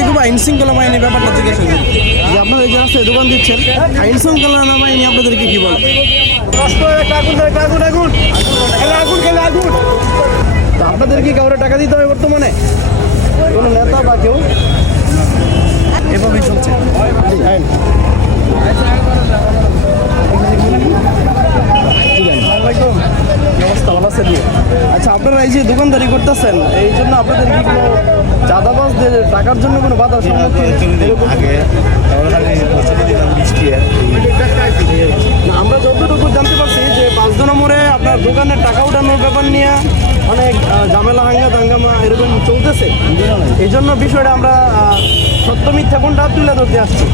থেকে খুব আইন শৃঙ্খলা বাহিনী ব্যাপারটা জিজ্ঞেস করি যে আপনারা এই যে রাস্তায় দোকান দিচ্ছেন আইন শৃঙ্খলা বাহিনী আপনাদেরকে কি বলে? তা আপনাদের কি কাউরে টাকা দিতে হবে বর্তমানে? কোনো নেতা বা কেউ? এভাবেই চলছে। আচ্ছা আপনারা এই যে দোকানদারি করতেছেন এই জন্য আপনাদের কি কোনো চাঁদাবাজদের টাকার জন্য কোনো বাধার সম্মুখীন আগে আমরা যতটুকু জানতে পারছি যে পাঁচ নম্বরে আপনার দোকানের টাকা উঠানোর ব্যাপার নিয়ে অনেক ঝামেলা হাঙ্গা দাঙ্গামা এরকম চলতেছে। এই জন্য বিষয়টা আমরা সত্য মিথ্যা কোনটা তুলে ধরতে আসছি।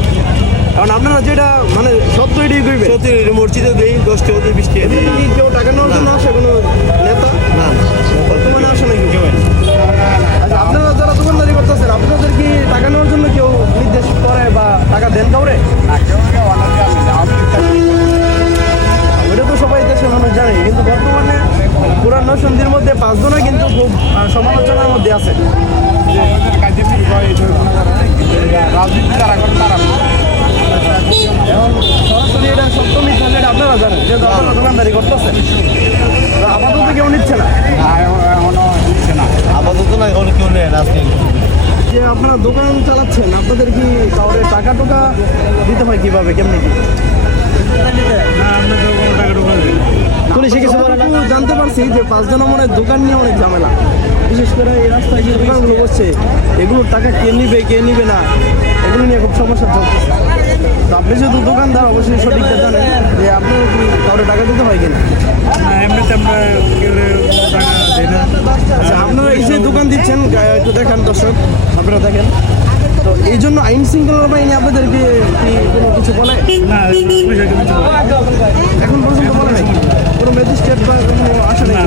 কারণ আপনারা যেটা মানে সত্য এটাই করবেন। সত্যি মসজিদে দেই দশটি হতে বৃষ্টি এদের কি কেউ টাকা নেওয়ার জন্য আসে কোনো নেতা? না বর্তমানে আসে নাকি? সমালোচনার মধ্যে আছে। রাজনীতি তারা তারা এখন সরাসরি এটা সত্য মিথ্যা যেটা আপনারা জানেন আপনারা দোকানদারি আপাতত কেউ নিচ্ছে না এখনও দিচ্ছে না আপাতত না এখন কেউ নেই আজকে যে আপনারা দোকান চালাচ্ছেন আপনাদের কি কাউরে টাকা টোকা দিতে হয় কীভাবে কেমনি কি? পুলিশে কিছু জানতে পারছি যে পাঁচজন নম্বরের দোকান নিয়ে অনেক ঝামেলা। বিশেষ করে এই রাস্তায় যে দোকানগুলো বসছে এগুলোর টাকা কে নিবে কে নিবে না এগুলো নিয়ে খুব সমস্যা চলতেছে তো আপনি যেহেতু দোকানদার অবশ্যই সঠিকটা জানেন যে আপনার কি কাউরে টাকা দিতে হয় কিনা? এমনিতে আমরা টাকা দিই না। আচ্ছা আপনারা এই যে দোকান দিচ্ছেন একটু দেখান দর্শক আপনারা দেখেন। তো এই জন্য আইন শৃঙ্খলা বাহিনী আপনাদেরকে কি কোনো কিছু বলে? না এখন পর্যন্ত বলে নাই? কোনো ম্যাজিস্ট্রেট বা কোনো আসে না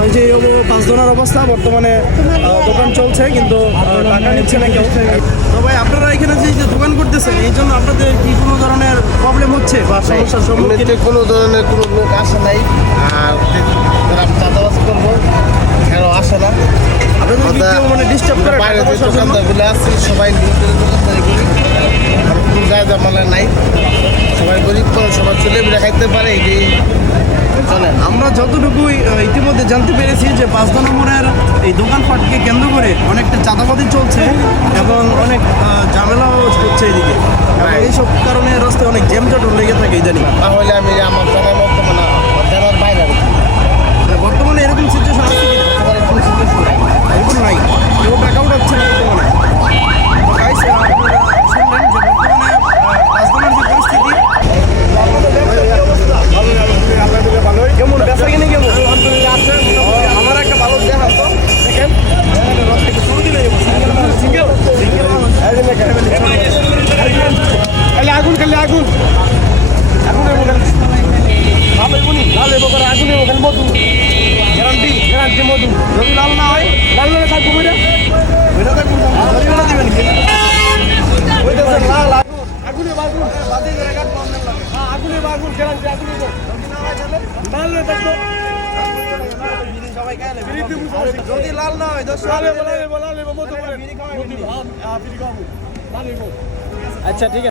এই যে এই অব- পাঁচ জনের অবস্থা বর্তমানে দোকান চলছে কিন্তু টাকা নিচ্ছে না কেউ। তো ভাই আপনারা এখানে যে যে দোকান করতেছেন এই জন্য আপনাদের কি কোনো ধরনের প্রবলেম হচ্ছে বা সমস্যার সম্মুখীন? কোনো ধরনের কোনো লোক আসে নাই। আর যে চাঁদাবাজ করব কেন আসে না। মানে ডিস্টার্ব করে যে সবাই যায় জামালা নাই। সবাই গরিব চলে বেড়ে খাইতে পারে এটাই চলে আমরা যতটুকু ইতিমধ্যে জানতে পেরেছি যে পাঁচ নম্বরের এই দোকানপাটকে কেন্দ্র করে অনেকটা চাঁদাবাদি চলছে এবং অনেক ঝামেলাও হচ্ছে এদিকে। এইসব কারণে রাস্তায় অনেক জ্যামজট লেগে থাকে ইদানিং। তাহলে আমি আমার জানার মতো মানে জানার বাইরে আর কি। মানে বর্তমানে এরকম সিচুয়েশন আছে কিনা সবার কোনো situation নাই। এরকম নাই কেউ টাকা উঠাচ্ছে না বর্তমানে তো guys, আহ, আপনারা শুনলেন যে বর্তমানে আহ, পাঁচ নম্বরের যে পরিস্থিতি কেমন বেচা কিনে কেমন আমার একটা ভালো দেখা তো দেখেন সিঙ্গেল খালি আগুন খালি আগুন। ভালো এগুনি লাল আগুন খালি মধু। গ্যারান্টি গ্যারান্টি মধু। যদি লাল না হয় লাল থাকব থাকব না। দিবেন কি লাল আগুন আগুনে বাগুন। হ্যাঁ, আগুনে বাগুন গ্যারান্টি আগুনে দাও। যদি না হয় তাহলে লাল হয়ে থাকব বিড়ি যদি লাল না। আচ্ছা ঠিক আছে